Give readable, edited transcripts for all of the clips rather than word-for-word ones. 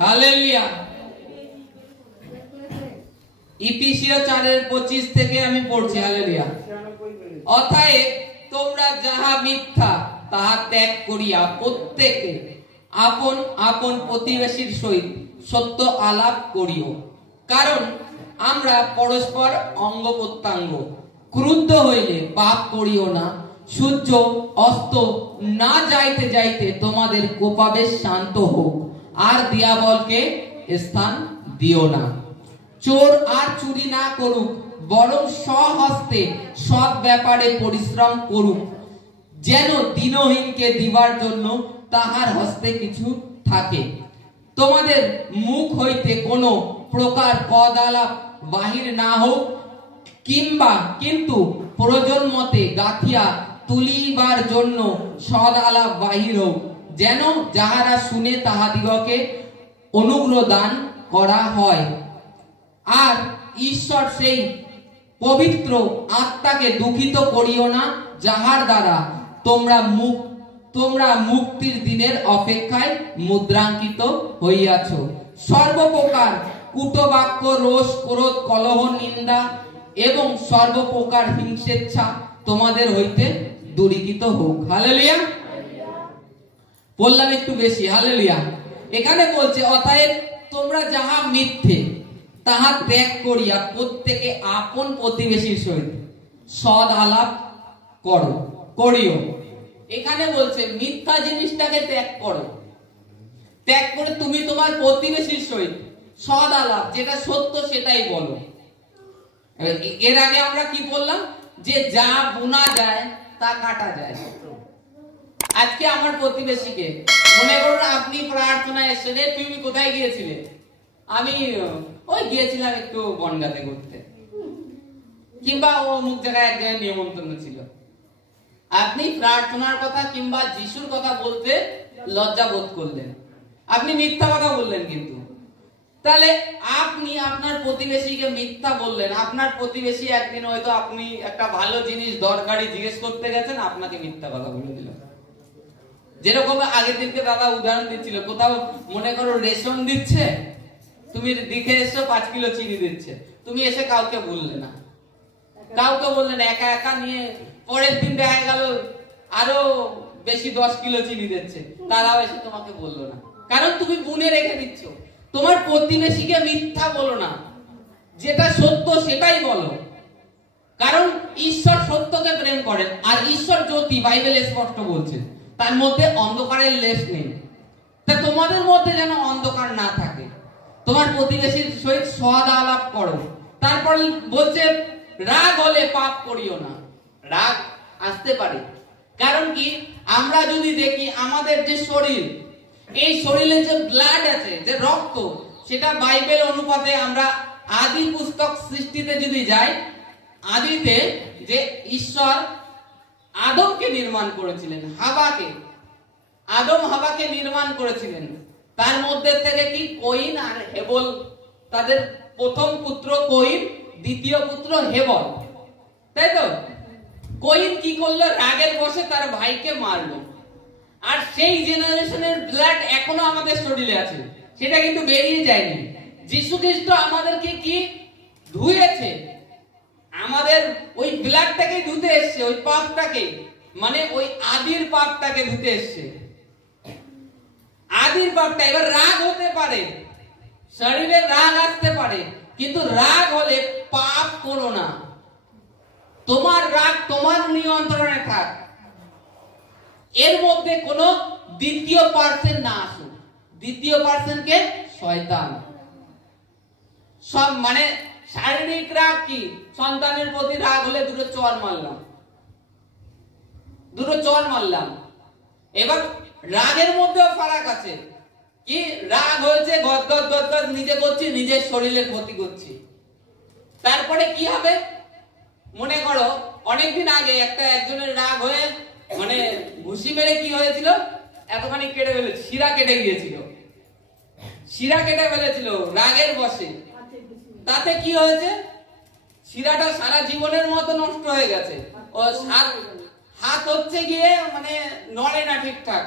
Hallelujah. ইফিসীয় 4:25 থেকে আমি পড়ছি। হালেলুয়া। অতএব তোমরা যাহা মিথ্যা তাহা ত্যাগ করিয়া প্রত্যেকে আপন আপন প্রতিবেশীর সহিত সত্য আলাপ করিও, কারণ আমরা পরস্পর অঙ্গ প্রত্যঙ্গ। ক্রুদ্ধ হইলে পাপ করিও না। সূর্য অস্ত না যাইতে যাইতে তোমাদের কোপাবেশ শান্ত হোক, আর দিয়াবলকে স্থান দিও না। চোর আর চুরি না করুক, বরং স্বহস্তে সৎ ব্যাপারে পরিশ্রম করুক, যেন দিনহীনকে দিবার জন্য তাহার হস্তে কিছু থাকে। তোমাদের মুখ হইতে কোনো প্রকার পদ আলাপ বাহির না হোক, কিন্তু প্রয়োজন মতে গাঁথিয়া তুলিবার জন্য সদ আলাপ বাহির হোক, যেন যাহারা শুনে তাহাদিগকে অনুগ্রহ দান করা হয়। আর ঈশ্বর সেই পবিত্র আত্মাকে দুঃখিত করিও না, যাহার দ্বারা তোমরা মুক্তির দিনের অপেক্ষায় মুদ্রাঙ্কিত হইয়াছ। সর্বপ্রকার কুটবাক্য, রোষ, ক্রোধ, কলহ, নিন্দা এবং সর্বপ্রকার হিংসেচ্ছা তোমাদের হইতে দূরীকৃত হোক। হালেলুয়া। বললাম একটু বেশি। হালেলুয়া। এখানে বলছে অতএব তোমরা যাহা মিথ্যে তাহা ত্যাগ করিয়া প্রত্যেকে আপন প্রতিবেশীর সহিত সদ আলাপ করিও। এখানে বলছে মিথ্যা জিনিসটাকে ত্যাগ করো, ত্যাগ করে তুমি তোমার প্রতিবেশীর সহিত সদ আলাপ, যেটা সত্য সেটাই বলো। এর আগে আমরা কি বললাম, যে যা বোনা যায় তা কাটা যায়। আজকে আমার প্রতিবেশীকে মনে করুন আপনি প্রার্থনায় এসেছেন, তুমি কোথায় গিয়েছিলে? আমি ওই গিয়েছিলাম একটু বনগাঁতে ঘুরতে, কিংবা ও অমুক জায়গায় এক জায়গায় নিমন্ত্রণ ছিল। আপনি প্রার্থনার কথা কিংবা যিশুর কথা বলতে লজ্জা বোধ করলেন, আপনি মিথ্যা কথা বললেন। কিন্তু তাহলে আপনি আপনার প্রতিবেশীকে মিথ্যা বললেন। আপনার প্রতিবেশী একদিন হয়তো আপনি একটা ভালো জিনিস দরকারি জিজ্ঞেস করতে গেছেন, আপনাকে মিথ্যা কথা বলে দিল। যেরকম আগের দিনকে দাদা উদাহরণ দিচ্ছিল, কোথাও মনে করো রেশন দিচ্ছে, তুমি দেখে এসছো 5 কিলো চিনি দিচ্ছে, তুমি এসে কাউকে বললে না, একা একা নিয়ে পরের দিন দেখা গেল আরো বেশি 10 কিলো চিনি দিচ্ছে, তারাও এসে তোমাকে বললো না, কারণ তুমি বুনে রেখে দিচ্ছ। তোমার প্রতিবেশীকে মিথ্যা বলো না, যেটা সত্য সেটাই বলো, কারণ ঈশ্বর সত্যকে প্রেম করেন। আর ঈশ্বর জ্যোতি, বাইবেলে স্পষ্ট বলছে, তার মধ্যে অন্ধকারের লেশ নেই। তা তোমাদের মধ্যে যেন অন্ধকার না থাকে, তোমার প্রতিবেশীর সহিত সদ আলাপ করো। তারপর বলছে রাগ হলে পাপ করিও না। রাগ আসতে পারে, কারণ কি আমরা যদি দেখি আমাদের যে শরীর, এই শরীরে যে ব্লাড আছে, যে রক্ত, সেটা বাইবেল অনুপাতে আমরা আদি পুস্তক সৃষ্টিতে যদি যাই, আদিতে যে ঈশ্বর আদমকে নির্মাণ করেছিলেন, আদম হাওয়াকে নির্মাণ করেছিলেন, তার মধ্যে থেকে কি কয়িন আর হেবল, তাদের প্রথম পুত্র কয়িন, দ্বিতীয় পুত্র হেবল, তাই তো? কয়িন কি করলো? রাগের বশে তার ভাইকে মারলো। আর সেই জেনারেশনের ব্লাড এখনো আমাদের শরীরে আছে, সেটা কিন্তু বেরিয়ে যায়নি। যীশু খ্রিস্ট আমাদেরকে কি ধুয়েছে, আমাদের ওই ব্লাডটাকে ধুতে এসছে, ওই পাপটাকে, মানে ওই আদির পাপটাকে ধুতে এসছে, আদির পাপটা। এবার রাগ হতে পারে, শরীরে রাগ আসতে পারে, কিন্তু রাগ হলে পাপ করো না। তোমার রাগ তোমার নিয়ন্ত্রণে থাক, এর মধ্যে কোনো দ্বিতীয় পার্সন না আসুক। দ্বিতীয় পার্সনকে শয়তান। সব মানে শারীরিক রাগ কি, সন্তানের প্রতি রাগ হলে দুটো চর মারলাম। এবার রাগের মধ্যেও ফারাক আছে, কি রাগ হয়েছে গদগদ নিজে করছি, নিজের শরীরের ক্ষতি করছি। তারপরে কি হবে? মনে করো অনেকদিন আগে একজনের রাগ হয়ে মানে ঘুষি মেরে কি হয়েছিল, এতখানি কেটে ফেলেছিল, শিরা কেটে ফেলেছিল রাগের বশে। তাতে কি হয়েছে? শিরাটা সারা জীবনের মতো নষ্ট হয়ে গেছে। ও হাত হচ্ছে গিয়ে মানে নড়ে না ঠিকঠাক,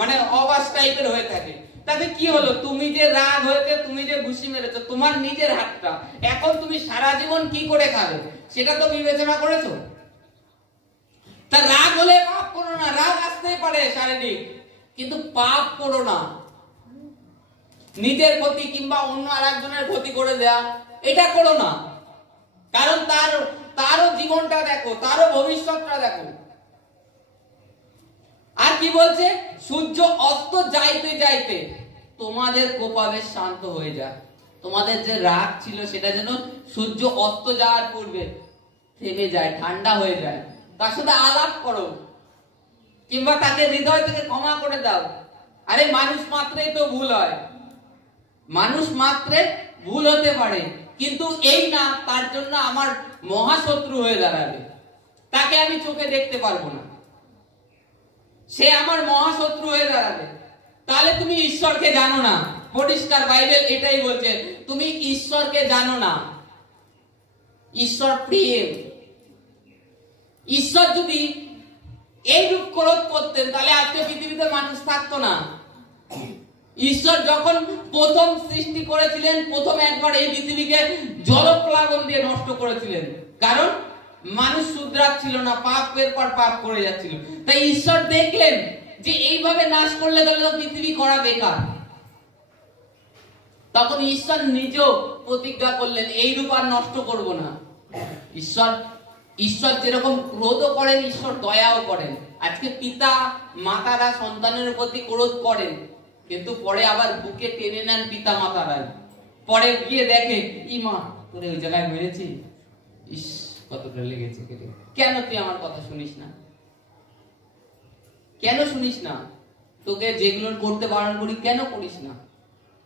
মানে অবাস টাইপের হয়ে থাকে। তাতে কি হলো? তুমি যে রাগ হয়েছে, তুমি যে ঘুষি মেরেছো, তোমার নিজের হাতটা, এখন তুমি সারা জীবন কি করে খাবে সেটা তো বিবেচনা করেছো? তা রাগ হলে পাপ করো না, রাগ আসতেই পারে শারীরিক, কিন্তু পাপ করো না। নিজের ক্ষতি কিংবা অন্য আরেকজনের ক্ষতি করে দেয়া, এটা করো না। কারণ তারও জীবনটা দেখো, তারও ভবিষ্যৎটা দেখো। আর কি বলছে? সূর্য অস্ত যাইতে যাইতে তোমাদের কোপাবেশ শান্ত হয়ে যায়। তোমাদের যে রাগ ছিল সেটা যেন সূর্য অস্ত যাওয়ার পূর্বে থেমে যায়, ঠান্ডা হয়ে যায়। তার সাথে আলাপ করো, কিংবা তাকে হৃদয় থেকে ক্ষমা করে দাও। আরে মানুষ মাত্রেই তো ভুল হয়, মানুষ মাত্রে ভুল হতে পারে, কিন্তু এই না তার জন্য আমার মহাশত্রু হয়ে দাঁড়াবে। তাকে আমি চোখে দেখতে পারবো না, সে আমার মহাশত্রু হয়ে দাঁড়াবে। তাহলে তুমি ঈশ্বরকে জানো না। পরিষ্কার বাইবেল এটাই বলছে, তুমি ঈশ্বরকে জানো না। ঈশ্বর প্রেম। ঈশ্বর যদি এই রূপ ক্রোধ করতেন তাহলে আজকে পৃথিবীতে মানুষ থাকতো না। ঈশ্বর যখন প্রথম সৃষ্টি করেছিলেন, প্রথম একবার এই পৃথিবীকে জলপ্লাবন দিয়ে নষ্ট করেছিলেন, কারণ মানুষ শুধরাচ্ছিল না, পাপের পর পাপ করে যাচ্ছিল। তাই ঈশ্বর দেখলেন যে এইভাবে নাশ করলে তাহলে তো পৃথিবী করা বেকার। তখন ঈশ্বর নিজেও প্রতিজ্ঞা করলেন, এই রূপ আর নষ্ট করব না। ঈশ্বর যেরকম ক্রোধও করেন, ঈশ্বর দয়াও করেন। আজকে পিতা মাতারা সন্তানের প্রতি ক্রোধ করেন, কিন্তু পরে আবার বুকে টেনে নেন পিতা মাতারা। পরে গিয়ে দেখে, ইমা তোরে ওই জায়গায় মেরেছি, ইস কতটা লেগেছে, কেন তুই আমার কথা শুনিস না? কেন শুনিস না? তোকে যেগুলো করতে বারণ করি কেন করিস না?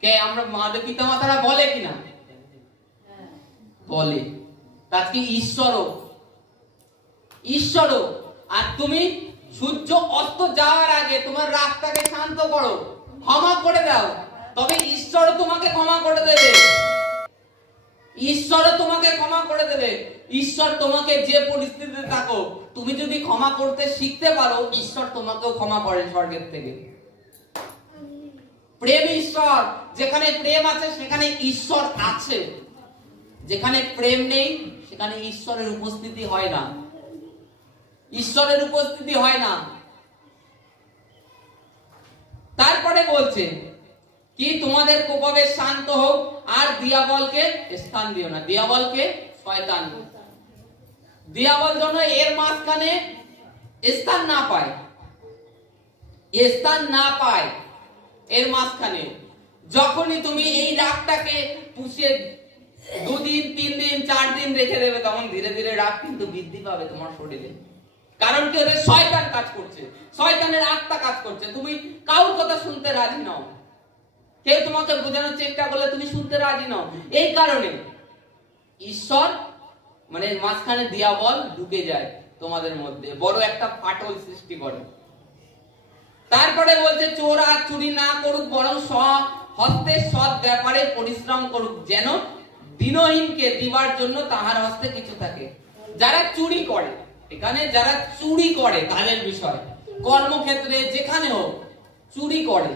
কে আমরা মাদের পিতা মাতারা বলে কিনা? বলে। আজকে ঈশ্বরও। আর তুমি সূর্য অস্ত যাওয়ার আগে তোমার রাগটাকে শান্ত করো, ক্ষমা করে দাও, তবে ঈশ্বরও তোমাকে ক্ষমা করে দেবে। ঈশ্বরও তোমাকে ক্ষমা করে দেবে। ঈশ্বর তোমাকে যে পরিস্থিতিতে থাকো, তুমি যদি ক্ষমা করতে শিখতে পারো, ঈশ্বর তোমাকেও ক্ষমা করেন স্বর্গের থেকে। প্রেম ঈশ্বর। যেখানে প্রেম আছে সেখানে ঈশ্বর আছে। যেখানে প্রেম নেই সেখানে ঈশ্বরের উপস্থিতি হয় না। ঈশ্বরের উপস্থিতি হয় না। তারপরে বলছে কি, তোমাদের কোপাবেশ শান্ত হোক, আর দিয়াবলকে স্থান দিও না। দিয়াবলকে শয়তান, দিয়াবল যেন এর মাঝখানে স্থান না পায়, স্থান না পায় এর মাঝখানে। যখনই তুমি এই রাগটাকে পুষে 2 দিন 3 দিন 4 দিন রেখে দেবে, তখন ধীরে ধীরে রাগ কিন্তু বৃদ্ধি পাবে তোমার শরীরে। কারণ কি, ওদের শয়তান কাজ করছে, শয়তানের আত্মা কাজ করছে। তুমি কারোর কথা শুনতে রাজি নও, কেউ তোমাকে বোঝানোর চেষ্টা করলে তুমি শুনতে রাজি নও। এই কারণে ঈশ্বর মানে মাঝখানে দিয়াবল ঢুকে যায় তোমাদের মধ্যে, বড় একটা ফাটল সৃষ্টি করে। তারপরে বলছে, চোর আর চুরি না করুক, বরং হস্তে সৎ ব্যাপারে পরিশ্রম করুক, যেন দিনহীনকে দিবার জন্য তাহার হস্তে কিছু থাকে। যারা চুরি করে, এখানে যারা চুরি করে তাদের বিষয়, কর্মক্ষেত্রে যেখানে হোক চুরি করে,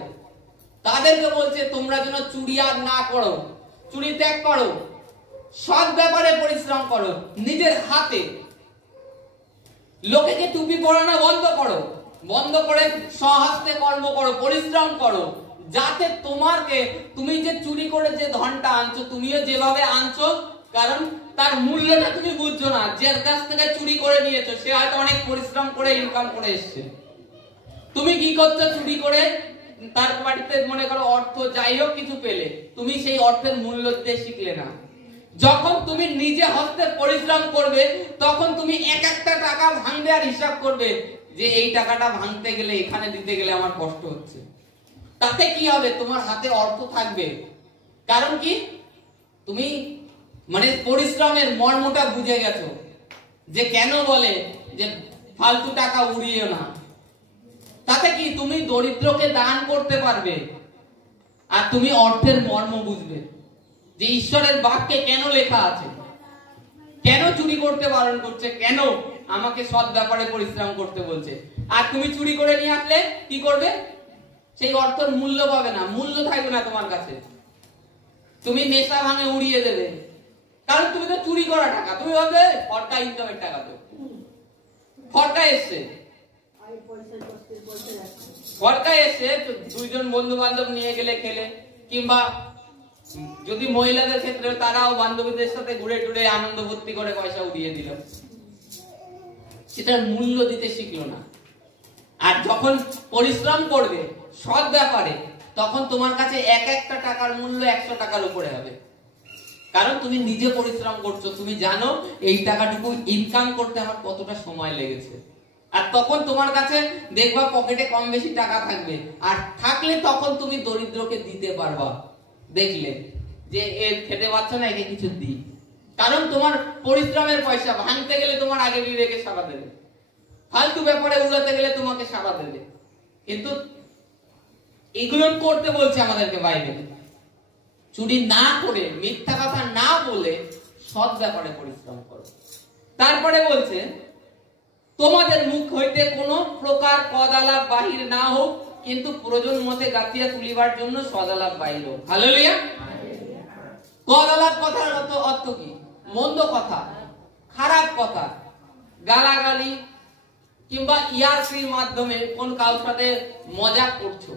তাদেরকে বলছে তোমরা যেন চুরি আর না করো, চুরি ত্যাগ করো, সৎ ব্যাপারে পরিশ্রম করো। নিজের হাতে লোকেকে টুপি পরানো বন্ধ করো, বন্ধ করে স্বহস্তে কর্ম করো, পরিশ্রম করো, যাতে তুমি যে চুরি করে যে ধনটা আনছো, তুমিও যেভাবে আনছো, কারণ তার মূল্যটা তুমি বুঝছো না। যার কাছ থেকে চুরি করে নিয়েছো সে হয়তো অনেক পরিশ্রম করে ইনকাম করে এসছে। তুমি কি করছো? চুরি করে তার বাড়িতে মনে করো অর্থ যাই হোক কিছু পেলে, তুমি সেই অর্থের মূল্য দিতে শিখলে না। যখন তুমি নিজে হস্তে পরিশ্রম করবে, তখন তুমি এক একটা টাকা ভাঙবে আর হিসাব করবে যে এই টাকাটা ভাঙতে গেলে, এখানে দিতে গেলে আমার কষ্ট হচ্ছে। তাতে কি হবে? তোমার হাতে অর্থ থাকবে। কারণ কি, তুমি মানে পরিশ্রমের মর্মটা বুঝে গেছো, যে কেন বলে যে ফালতু টাকা উড়িও না। তাতে কি, তুমি দরিদ্রকে দান করতে পারবে, আর তুমি অর্থের মর্ম বুঝবে যে ঈশ্বরের বাক্যে কেন লেখা আছে, কেন চুরি করতে বারণ করছে, কেন আমাকে সৎ ব্যাপারে পরিশ্রম করতে বলছে। আর তুমি চুরি করে নিয়ে আসলে কি করবে? সেই অর্থের মূল্য পাবে না, মূল্য থাকবে না তোমার কাছে। তুমি নেশা ভাঙে উড়িয়ে দেবে, কারণ তুমি তো চুরি করা টাকা, তুমি ভাববে ফটকা ইনকামের টাকা, তো ফটকা এসছে, ফটকা এসছে তো দুইজন বন্ধু বান্ধব নিয়ে গেলে খেলে, কিংবা যদি মহিলাদের ক্ষেত্রে তারাও বান্ধবীদের সাথে ঘুরে টুরে আনন্দ ফুর্তি করে পয়সা উড়িয়ে দিল, সেটার মূল্য দিতে শিখলো না। আর যখন পরিশ্রম করবে সৎ ব্যাপারে, তখন তোমার কাছে এক একটা টাকার মূল্য 100 টাকার উপরে হবে, কারণ তুমি নিজে পরিশ্রম করছো, তুমি জানো এই টাকাটুকু ইনকাম করতে আমার কতটা সময় লেগেছে। আর তখন তোমার কাছে দেখবা পকেটে কম বেশি টাকা থাকবে, আর থাকলে তখন তুমি দরিদ্রকে দিতে পারবা, দেখলে যে এ খেতে পাচ্ছ না, একে কিছু দিই, কারণ তোমার পরিশ্রমের পয়সা। ভাঙতে গেলে তোমার আগে বিবেকে সাড়া দেবে, ফালতু ব্যাপারে উড়াতে গেলে তোমাকে সাড়া দেবে। কিন্তু এগুলো করতে বলছে আমাদেরকে বাইবেল, চুরি না করে, মিথ্যা কথা না বলে সৎ ব্যাপারে পরিশ্রম করো। তারপরে বলছে তোমাদের মুখ হইতে কোনো প্রকার পদালাপ বাহির না হোক, কিন্তু প্রয়োজন মতে গাঁথিয়া তুলিবার জন্য সদালাপ বাহির হোক। হালেলুয়া। পদালাপ কথার অর্থ কি? মন্দ কথা, খারাপ কথা, গালাগালি কিংবা ইয়ার্কির মাধ্যমে কোন কারোর সাথে মজাক করছো,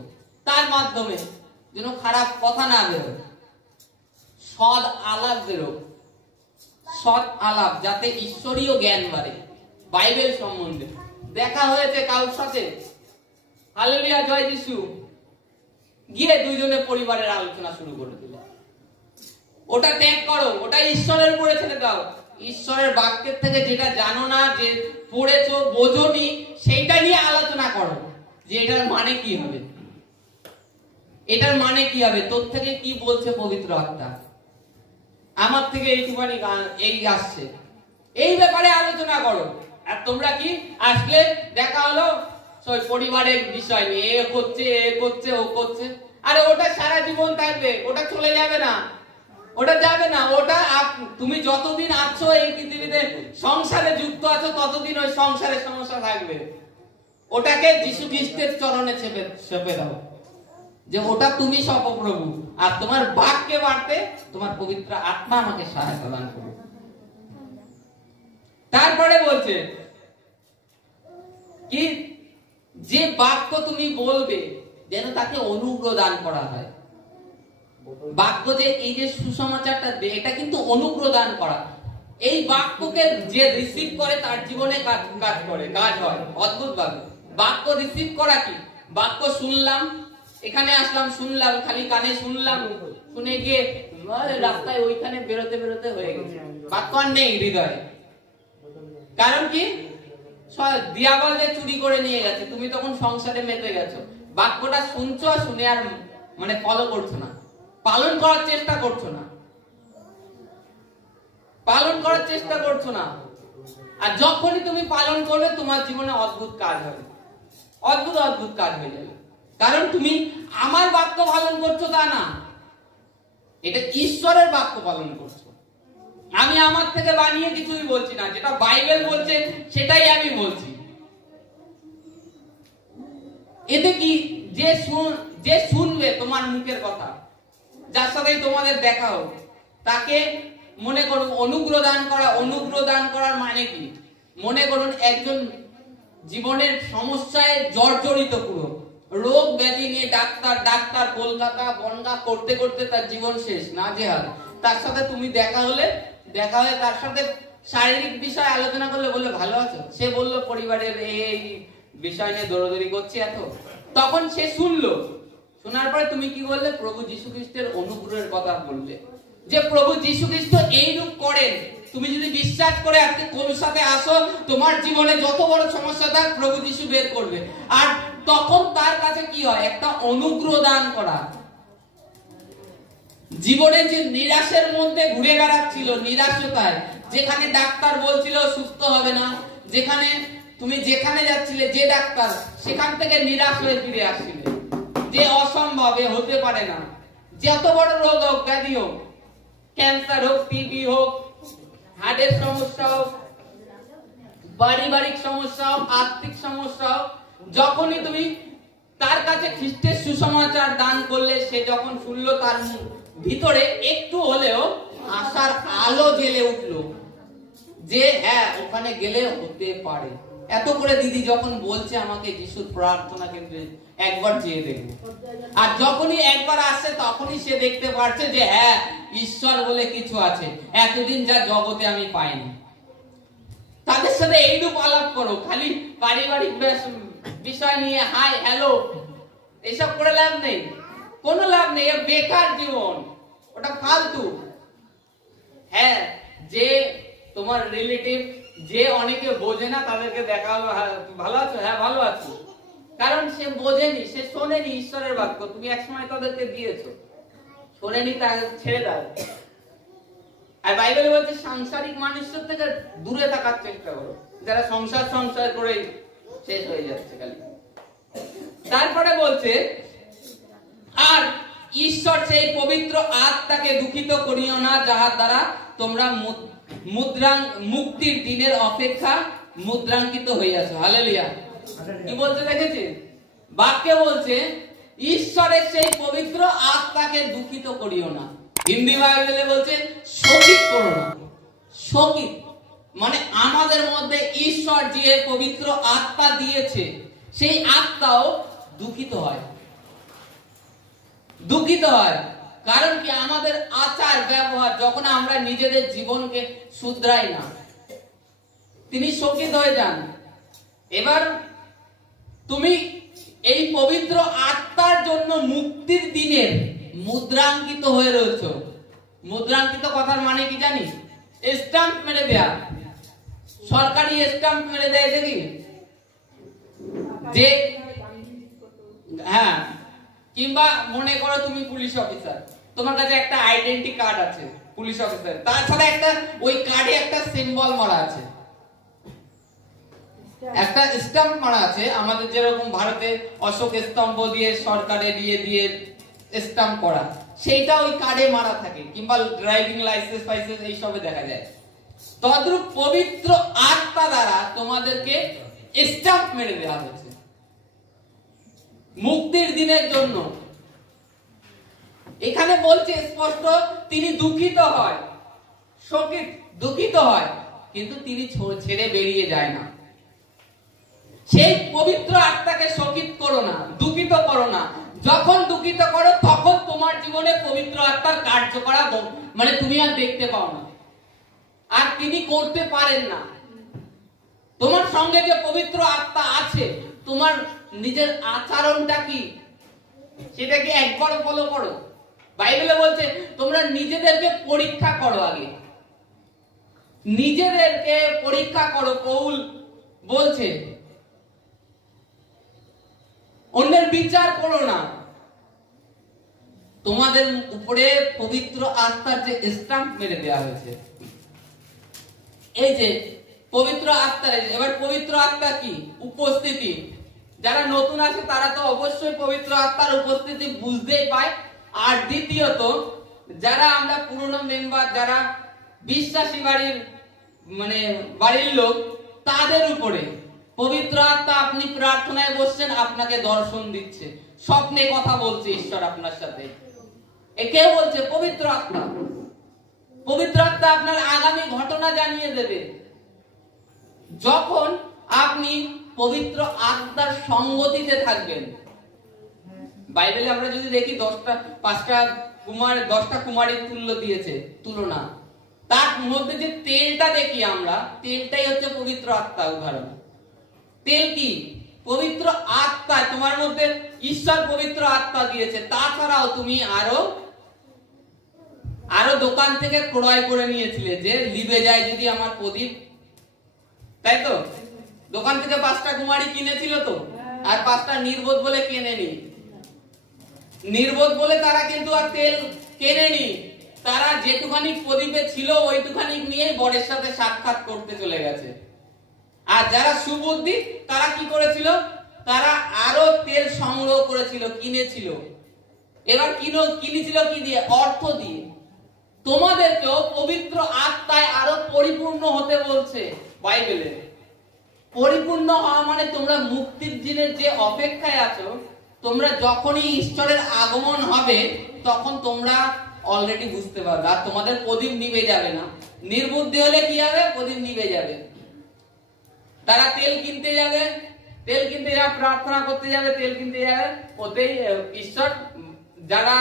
তার মাধ্যমে যেন খারাপ কথা না বেরোয়, সৎ আলাপ বেরোয়, সৎ আলাপ, যাতে ঈশ্বরীয় জ্ঞান বাড়ে বাইবেল সম্বন্ধে। দেখা হয়েছে কারোর সাথে, হালেলুয়া, জয় যিশু, গিয়ে দুইজনে পরিবারের আলোচনা শুরু করে দিল, ওটা ত্যাগ করো, ওটা ঈশ্বরের উপরে ছেড়ে দাও। ঈশ্বরের বাক্যের থেকে যেটা জানো না, যে পড়েছো বোঝোনি, সেইটা নিয়ে আলোচনা করো, যে এটার মানে কি হবে, এটার মানে কি হবে, তোর থেকে কি বলছে পবিত্র আত্মা, আমার থেকে এইটুখানি এই আসছে, এই ব্যাপারে আলোচনা করো। আর তোমরা কি আসলে দেখা হলো পরিবারের বিষয় নিয়ে, এ করছে, এ করছে, ও করছে, আরে ওটা সারা জীবন থাকবে, ওটা চলে যাবে না, ওটা যাবে না। ওটা তুমি যতদিন আছো এই পৃথিবীতে, সংসারে যুক্ত আছো, ততদিন ওই সংসারের সমস্যা থাকবে। ওটাকে যীশু খ্রিস্টের চরণে চেপে দাও, যে ওটা তুমি সর্বপ্রভু, আর তোমার বাক্যে বাড়তে তোমার পবিত্র আত্মা আমাকে সহায়তা দান করবে। তারপরে বলছে কি, যে বাক্য তুমি বলবে যেন তাকে অনুগ্রহ দান করা হয়। বাক্য যে এই যে সুসমাচারটা দেয়, এটা কিন্তু অনুগ্রহ দান করা। এই বাক্যকে যে রিসিভ করে তার জীবনে কাজ করে, কাজ হয় অদ্ভুত ভাবে। বাক্য রিসিভ করা কি, বাক্য শুনলাম, এখানে আসলাম, শুনলাম, খালি কানে শুনলাম, শুনে গিয়ে রাস্তায় ওইখানে বেরোতে বেরোতে হয়ে গেছে, বাক্য আর নেই হৃদয়ে। কারণ কি, দিয়াবল যে চুরি করে নিয়ে গেছে, তুমি তখন সংসারে মেতে গেছো, বাক্যটা শুনছো, শুনে আর মানে ফলো করছো না, পালন করার চেষ্টা করছো না, পালন করার চেষ্টা করছো না। আর যখনই তুমি পালন করবে, তোমার জীবনে অদ্ভুত কাজ হবে, অদ্ভুত অদ্ভুত কাজ হয়ে যাবে। কারণ তুমি আমার বাক্য পালন করছো তা না, এটা ঈশ্বরের বাক্য পালন করছো। আমি আমার থেকে বানিয়ে কিছুই বলছি না, যেটা বাইবেল বলছে সেটাই আমি বলছি। এতে কি, যে শুনবে তোমার মুখের কথা, যার সাথে তোমাদের দেখা হোক, তাকে মনে করুন অনুগ্রহ দান করা। অনুগ্রহ দান করার মানে কি, মনে করুন একজন জীবনের সমস্যায় জর্জরিত, পুরো রোগ ব্যাধি নিয়ে ডাক্তার ডাক্তার কলকাতা বনগা করতে করতে তার জীবন শেষ, নাজেহাল। তার সাথে তুমি দেখা হয়ে তার সাথে শারীরিক বিষয় আলোচনা করলে, বললে ভালো আছো, সে বললো পরিবারের এই বিষয় নিয়ে দৌড়াদৌড়ি করছি এত, তখন সে শুনলো, শোনার পরে তুমি কি বললে, প্রভু যীশু খ্রিস্টের অনুগ্রহের কথা বললে, যে প্রভু যীশু খ্রিস্ট এইরূপ করেন। তুমি যদি বিশ্বাস করে আজকে কলসাতে আসো, তোমার জীবনে যত বড় সমস্যা থাক প্রভু যীশু বের করবে। আর তখন তার কাছে কি হয়, একটা অনুগ্রহ দান করা। জীবনে যে নিরাশের মধ্যে ঘুরে বেড়াচ্ছিল, নিরাশতায়, যেখানে ডাক্তার বলছিল সুস্থ হবে না, যেখানে তুমি যেখানে যাচ্ছিলে যে ডাক্তার, সেখান থেকে নিরাশ হয়ে ফিরে আসছিলে, যে অসম্ভব, হতে পারে না, যত বড় রোগ হোক, ব্যাধি হোক, ক্যান্সার হোক, টিবি হোক, হার্টের সমস্যা হোক, পারিবারিক সমস্যা হোক, আর্থিক সমস্যা হোক, যখনই তুমি তার কাছে খ্রিস্টের সুসমাচার দান করলে সে যখন শুনলো, তার ভিতরে একটু হলেও আশার আলো জ্বেলে উঠলো যে হ্যাঁ, ওখানে গেলে হতে পারে। এত করে দিদি যখন বলছে আমাকে যিশুর প্রার্থনা কিন্তু একবার যেয়ে দেখবো, আর যখনই একবার আসছে তখনই সে দেখতে পাচ্ছে যে হ্যাঁ, ঈশ্বর বলে কিছু আছে, এতদিন যা জগতে আমি পাইনি। তাদের সাথে এইরূপ আলাপ করো, খালি পারিবারিক বিষয় নিয়ে হাই হ্যালো এসব করে লাভ নেই, কোনো লাভ নেই, বেকার জীবন, ওটা ফালতু। হ্যাঁ, যে তোমার রিলেটিভ, যে অনেকে বোঝে না, তাদেরকে দেখা হলো, ভালো আছো, হ্যাঁ ভালো আছো, কারণ সে বোঝেনি, সে শোনেনি ঈশ্বরের বাক্য, তুমি একসময় তাদেরকে দিয়েছো, শোনেনি, তা ছেড়ে দাও। আর বাইবেলে বলছে সাংসারিক মানুষের থেকে দূরে থাকার চেষ্টা করো, যারা সংসার করে শেষ হয়ে যাচ্ছে খালি। তারপরে বলছে, আর ঈশ্বর সেই পবিত্র আত্মাকে দুঃখিত করিও না, যাহার দ্বারা তোমরা মুক্তির দিনের অপেক্ষা মুদ্রাঙ্কিত হইয়াছো। হালেলুয়া। কি বলছে দেখেছেন? বাক্যে বলছে ঈশ্বরের সেই পবিত্র আত্মাকে দুঃখিত করিও না। হিন্দি বাইবেলে বলছে শোকিত করো না। শোকিত মানে আমাদের মধ্যে ঈশ্বর যে পবিত্র আত্মা দিয়েছে, সেই আত্মাও দুঃখিত হয়। দুঃখিত হয় কারণ কি? আমাদের আচার ব্যবহার, যখন আমরা নিজেদের জীবনকে শুধরাই না, তিনি শোকিত হয়ে যান। এবার তুমি এই পবিত্র আত্মার জন্য মুক্তির দিনের মুদ্রাঙ্কিত হয়ে রয়েছে। মুদ্রাঙ্কিত কথার মানে কি জানিস? স্ট্যাম্প মেরে দেয়া, সরকারি স্ট্যাম্প মেরে দেয় দেখি, যে হ্যাঁ, কিংবা মনে করো তুমি পুলিশ অফিসার, তোমার কাছে একটা আইডেন্টি কার্ড আছে পুলিশ অফিসার, তাছাড়া একটা ওই কার্ডে একটা সিম্বল মারা আছে, একটা স্ট্যাম্প মারা আছে। আমাদের যেরকম ভারতে অশোক স্তম্ভ দিয়ে সরকারে দিয়ে স্ট্যাম্প করা, সেইটা ওই কার্ডে মারা থাকে, কিংবা ড্রাইভিং লাইসেন্স ফাইসেন্স এইসবে দেখা যায়। তদ্রূপ পবিত্র আত্মা দ্বারা তোমাদেরকে স্ট্যাম্প মেরে দেওয়া হয়েছে মুক্তির দিনের জন্য। এখানে বলছে স্পষ্ট, তিনি দুঃখিত হয়, শোকিত, দুঃখিত হয়, কিন্তু তিনি ছেড়ে বেরিয়ে যায় না। সেই পবিত্র আত্মাকে শোকিত করো না, দুঃখিত করো না। যখন দুঃখিত করো তখন তোমার জীবনে পবিত্র আত্মার কার্যকলাপ মানে তুমি আর দেখতে পাও না, আর তিনি করতে পারেন না। তোমার সঙ্গে যে পবিত্র আত্মা আছে, তোমার নিজের আচরণটা কি সেটা কি একবার ফলো করো। বাইবেলে বলছে তোমরা নিজেদেরকে পরীক্ষা করো, আগে নিজেদেরকে পরীক্ষা করো। পৌল বলছে অন্যের বিচার করো না। তোমাদের উপরে পবিত্র আত্মার যে স্ট্যাম্প মেরে দেওয়া হয়েছে, এই যে পবিত্র আত্মার, এবার পবিত্র আত্মা কি? উপস্থিতি। যারা নতুন আছে তারা তো অবশ্যই পবিত্র আত্মার উপস্থিতি বুঝতেই পায়। আর দ্বিতীয়ত যারা আমরা পুরনো মেম্বার, যারা বিশ্বাসী বাড়ির লোক, তাদের উপরে পবিত্র আত্মা, আপনি প্রার্থনায় বসছেন, আপনাকে দর্শন দিচ্ছে, স্বপ্নে কথা বলছে ঈশ্বর আপনার সাথে। কে বলছে? পবিত্র আত্মা। পবিত্র আত্মা আপনার আগামী ঘটনা জানিয়ে দেবে যখন আপনি পবিত্র আত্মার সঙ্গতিতে থাকবেন। বাইবেলে আমরা যদি দেখি 10টা কুমারীর তুল্য দিয়েছে তুলনা, তার মধ্যে যে তেলটা দেখি আমরা, তেলটাই হচ্ছে পবিত্র আত্মা উদাহরণ। তেল কি? পবিত্র আত্মা। তোমার মধ্যে ঈশ্বর পবিত্র আত্মা দিয়েছে। তাছাড়াও তুমি আরো দোকান থেকে ক্রয় করে নিয়েছিলে, যে লিবে যায় যদি আমার প্রদীপ, তাই তো? দোকান থেকে 5টা কুমারী কিনেছিল তো, আর 5টা নির্বোধ বলে কেনেনি। নির্বোধ বলে তারা কিন্তু আর তেল কেনেনি, তারা যেটুখানি প্রদীপে ছিল ওইটুখানি নিয়ে বরের সাথে সাক্ষাৎ করতে চলে গেছে। আর যারা সুবুদ্ধি তারা কি করেছিল? তারা আরো তেল সংগ্রহ করেছিল, কিনেছিল। এবার কিনেছিল কি দিয়ে? অর্থ দিয়ে। তোমাদেরকেও পবিত্র আত্মায় আরো পরিপূর্ণ হতে বলছে বাইবেলে। পরিপূর্ণ হওয়া মানে তোমরা মুক্তির দিনের যে অপেক্ষায় আছো, তোমরা যখনই ঈশ্বরের আগমন হবে তখন তোমরা অলরেডি বুঝতে পারবে, আর তোমাদের প্রদীপ নিভে যাবে না। নির্বুদ্ধি হলে কি হবে? প্রদীপ নিভে যাবে। তারা তেল কিনতে যাবে, প্রার্থনা করতে যাবে, তেল কিনতে যাবে, ওতেই ঈশ্বর যারা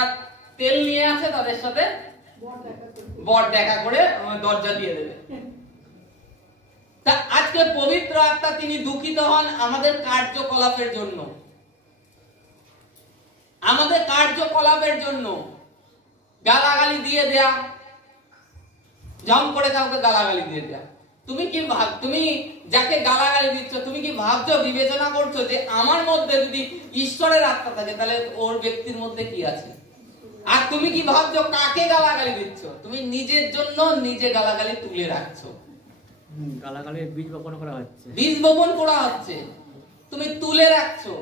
তেল নিয়ে আসে তাদের সাথে বর দেখা করে দরজা দিয়ে দেবে। তা আজকে পবিত্র আত্মা তিনি দুঃখিত হন আমাদের কার্যকলাপের জন্য, আমাদের কার্যকলাপের জন্য। গালাগালি দিয়ে দেয়া, জম করে কাউকে গালাগালি দিয়ে দেয়া। তুমি যাকে গালাগালি দিচ্ছ, তুমি কি ভাবছো, বিবেচনা করছো যে আমার মধ্যে যদি ঈশ্বরের আত্মা থাকে তাহলে ওর ব্যক্তির মধ্যে কি আছে? আর তুমি কি ভাবছো কাকে গালাগালি দিচ্ছ? তুমি নিজের জন্য নিজে গালাগালি তুলে রাখছো। গালাগালির বীজ বপন করা হচ্ছে, বীজ বপন করা হচ্ছে, তুমি তুলে রাখছো।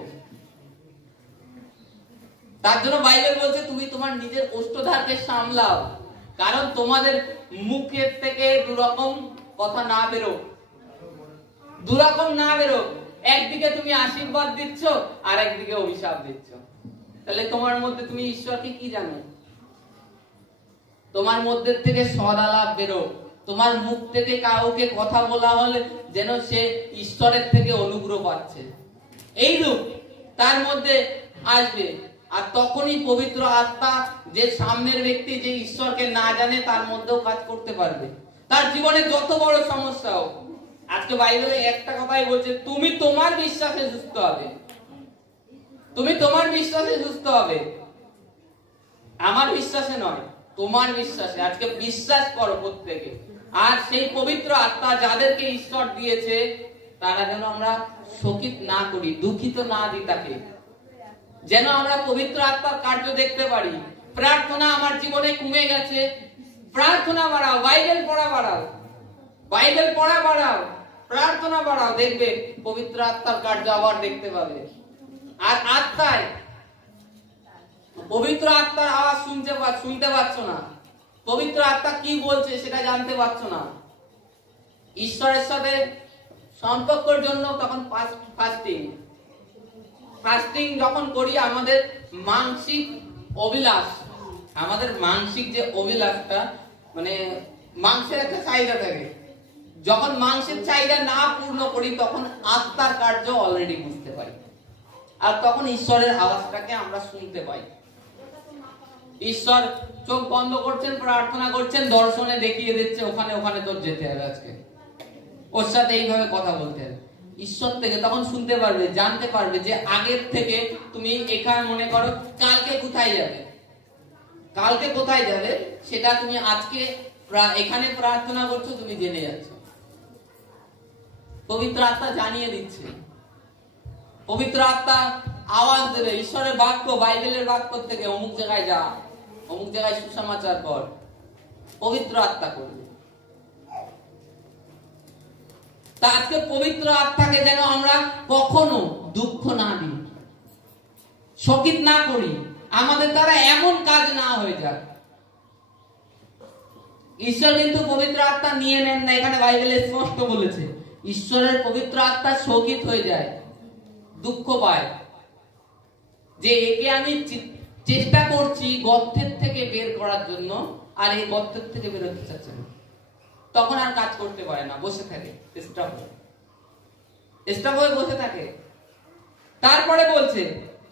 তার জন্য বাইবেল বলছে তুমি তোমার নিজের ওষ্ঠধারকে সামলাও, কারণ তোমাদের মুখের থেকে দুরকম কথা না বেরো, একদিকে তুমি আশীর্বাদ দিচ্ছ আর একদিকে অভিশাপ দিচ্ছ। তাহলে তোমার মধ্যে তুমি ঈশ্বরকে কি জানো? তোমার মধ্যে থেকে সদালাপ বেরো, তোমার মুখ থেকে কাউকে কথা বলা হলে যেন সে ঈশ্বরের থেকে অনুগ্রহ পাচ্ছে, এইরূপ তার মধ্যে আসবে। আর তখনই পবিত্র আত্মা, যে সামনের ব্যক্তি যে ঈশ্বরকে না জানে তার মধ্যেও কাজ করতে পারবে। তার জীবনে যত বড় সমস্যা হোক, আজকে বাইবেলে একটা কথাই বলছে, তুমি তোমার বিশ্বাসে সুস্থ হবে, তুমি তোমার বিশ্বাসে সুস্থ হবে, আমার বিশ্বাসে নয়, তোমার বিশ্বাসে। আজকে বিশ্বাস করো প্রত্যেকে। আর সেই পবিত্র আত্মা যাদেরকে ঈশ্বর দিয়েছে তারা যেন আমরা শোকিত না করি, দুঃখিত না দিই তাকে, যেন আমরা পবিত্র আত্মার কার্য দেখতে পারি। প্রার্থনা আমার জীবনে কমে গেছে, প্রার্থনা বাড়াও, বাইবেল পড়া বাড়াও, প্রার্থনা বাড়াও, দেখবে পবিত্র আত্মার কার্য আবার দেখতে পাবে। আর আত্মায় পবিত্র আত্মার আওয়াজ শুনতে পাচ্ছ না, পবিত্র আত্মা কি বলছে সেটা জানতে পারছো না। ঈশ্বরের সাথে সম্পর্কের জন্য তখন ফাস্টিং যখন করি, আমাদের মানসিক অভিলাষ, আমাদের মানসিক যে অভিলাষটা, মানে মাংসের একটা চাহিদা থাকে, যখন মাংসের চাহিদা না পূর্ণ করি তখন আত্মার কার্য অলরেডি বুঝতে পারি, আর তখন ঈশ্বরের আওয়াজটাকে আমরা শুনতে পাই। ঈশ্বর চোখ বন্ধ করছেন, প্রার্থনা করছেন, দর্শনে দেখিয়ে দিচ্ছে ওখানে তোর যেতে হবে, আজকে ওর সাথে এইভাবে কথা বলতে হবে। ঈশ্বর থেকে তখন শুনতে পারবে, জানতে পারবে যে আগের থেকে তুমি এখানে মনে করো কালকে কোথায় যাবে সেটা তুমি আজকে এখানে প্রার্থনা করছো, তুমি জেনে যাচ্ছ। পবিত্র আত্মা জানিয়ে দিচ্ছে, পবিত্র আত্মা আওয়াজ দেবে, ঈশ্বরের বাক্য, বাইবেলের বাক্য থেকে অমুক জায়গায় যা, অমুক জায়গায় সুসমাচার কর, পবিত্র আত্মা করবে। তা আজকে পবিত্র আত্মাকে যেন আমরা কখনো দুঃখ না দিই, শোকিত না করি, আমাদের দ্বারা এমন কাজ না হয়ে যায়। ঈশ্বর কিন্তু পবিত্র আত্মা নিয়ে নেন না, এখানে বাইবেলে স্পষ্ট বলেছে। ঈশ্বরের পবিত্র আত্মা শোকিত হয়ে যায়, দুঃখ পায় যে একে আমি চেষ্টা করছি গর্তের থেকে বের করার জন্য, আর এই গর্তের থেকে বেরোতে চাচ্ছে না, তখন আর কাজ করতে পারে না, বসে থাকে, স্টপ হয়ে বসে থাকে। তারপরে বলছে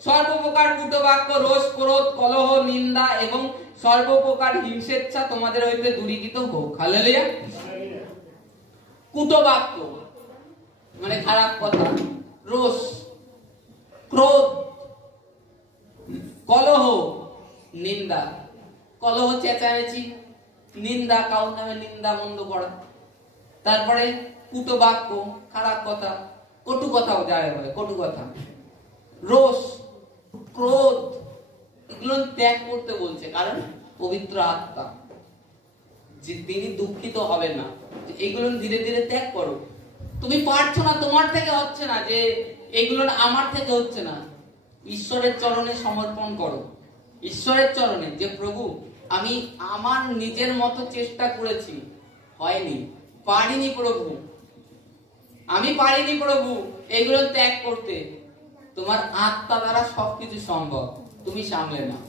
সর্বপ্রকার কূটবাক্য, রোষ, ক্রোধ, কলহ, নিন্দা এবং সর্বপ্রকার হিংসেচ্ছা তোমাদের হইতে দূরীকৃত হোক। হালেলুয়া। কূটবাক্য মানে খারাপ কথা, রোষ, ক্রোধ, কলহ, নিন্দা। কলহ চেঁচামেচি, নিন্দা কাউর নামে নিন্দা মন্দ করা, তারপরে কূটবাক্য খারাপ কথা, কটু কথাও যায় বলে, কটু কথা, রোষ, ক্রোধ, এগুলো ত্যাগ করতে বলছে। কারণ পবিত্র আত্মা যে তিনি দুঃখিত হবেন না, এগুলো ধীরে ধীরে ত্যাগ করো। তুমি পারছো না, তোমার থেকে হচ্ছে না, যে এগুলো আমার থেকে হচ্ছে না, ঈশ্বরের চরণে সমর্পণ করো, ঈশ্বরের চরণে, যে প্রভু আমি আমার নিজের মতো চেষ্টা করেছি, হয়নি, পারিনি প্রভু, আমি পারিনি প্রভু এগুলো ত্যাগ করতে, তোমার আত্মা দ্বারা সবকিছু সম্ভব। তুমি সামলে নাও,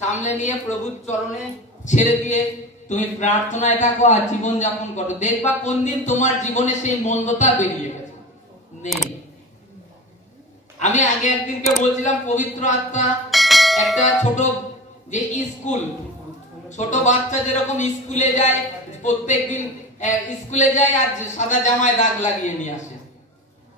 সামলে নিয়ে প্রভুর চরণে ছেড়ে দিয়ে তুমি প্রার্থনায় থাকো আর জীবন যাপন করো। দেখবা কোন দিন তোমার জীবনে সেই মন্দতা বেরিয়ে গেছে। নেই। আমি আগে একদিনকে বলছিলাম পবিত্র আত্মা একটা ছোট যে স্কুল, ছোট বাচ্চা যেরকম স্কুলে যায়, প্রত্যেকদিন স্কুলে যায় আর সাদা জামায় দাগ লাগিয়ে নিয়ে আসে।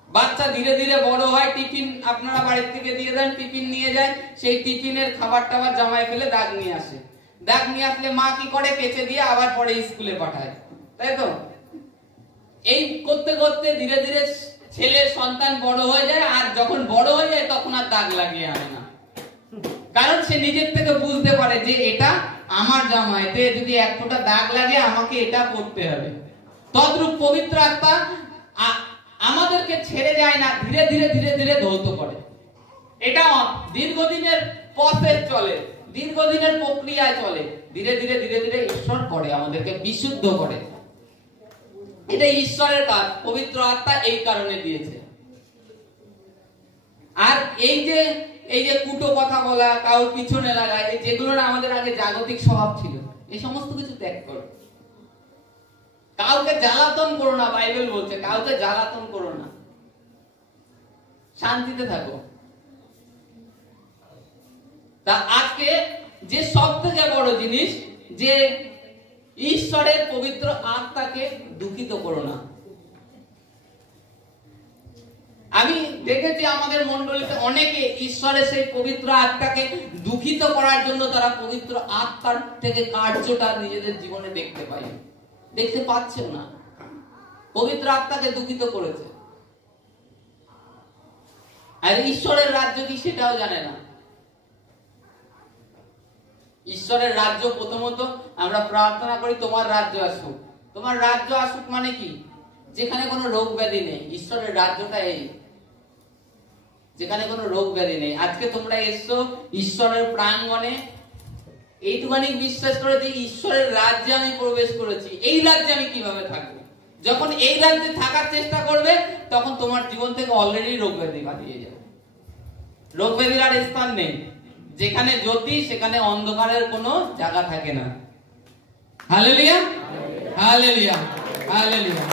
বাচ্চা ধীরে ধীরে বড় হয়, টিফিন আপনারা বাড়ির থেকে দিয়ে দেন, টিফিন নিয়ে যায়, সেই টিফিনের খাবার টাবার জামায় ফেলে দাগ নিয়ে আসে। দাগ নিয়ে আসলে মা কি করে, কেচে দিয়ে আবার পরে স্কুলে পাঠায়, তাই তো? এই করতে করতে ধীরে ধীরে ছেলে সন্তান বড় হয়ে যায়, আর যখন বড় হয়ে যায় তখন আর দাগ লাগিয়ে আনে না, কারণ সে নিজের থেকে বুঝতে পারে যে এটা আমার জামা, এতে যদি এক ফোঁটা দাগ লাগে আমাকে এটা করতে হবে। তদ্রূপ পবিত্র আত্মা আমাদেরকে ছেড়ে যায় না, ধীরে ধীরে ধীরে ধীরে ধৌত করে। এটা দীর্ঘদিনের প্রসেস চলে, দীর্ঘদিনের প্রক্রিয়ায় চলে। ধীরে ধীরে ধীরে ধীরে ঈশ্বর করে আমাদেরকে বিশুদ্ধ করে। এটা ঈশ্বরের কাজ, পবিত্র আত্মা এই কারণে দিয়েছে। আর এই যে কুটো কথা বলা, কারোর পিছনে লাগা, এই যেগুলো আমাদের আগে জাগতিক স্বভাব ছিল, এই সমস্ত কিছু ত্যাগ করো। কাউকে জ্বালাতন করো না, বাইবেল বলছে কাউকে জ্বালাতন করো না, শান্তিতে থাকো। তা আজকে যে সব থেকে বড় জিনিস, যে ঈশ্বরের পবিত্র আত্মাকে দুঃখিত করো না। আমি দেখেছি আমাদের মণ্ডলীতে অনেকে ঈশ্বরের সেই পবিত্র আত্মাকে দুঃখিত করার জন্য তারা পবিত্র আত্মার থেকে কার্যটা নিজেদের জীবনে দেখতে পাচ্ছেন না, পবিত্র আত্মাকে দুঃখিত করেছে। আর ঈশ্বরের রাজ্য কি সেটাও জানে না। ঈশ্বরের রাজ্য প্রথমত আমরা প্রার্থনা করি তোমার রাজ্য আসুক। তোমার রাজ্য আসুক মানে কি? যেখানে কোনো রোগ ব্যাধি নেই। ঈশ্বরের রাজ্যটা এই, যেখানে কোনো রোগ ব্যাধি নেই। আজকে তোমরা এসছো ঈশ্বরের প্রাঙ্গণে, এইটুখানি বিশ্বাস করে যে ঈশ্বরের রাজ্যে আমি প্রবেশ করেছি, এই রাজ্যে আমি কিভাবে থাকবো। যখন এই রাজ্যে থাকার চেষ্টা করবে তখন তোমার জীবন থেকে অলরেডি রোগ ব্যাধি কাটিয়ে যাবে। রোগ ব্যাধির আর স্থান নেই। যেখানে জ্যোতি সেখানে অন্ধকারের কোনো জায়গা থাকে না। Hallelujah, hallelujah, hallelujah.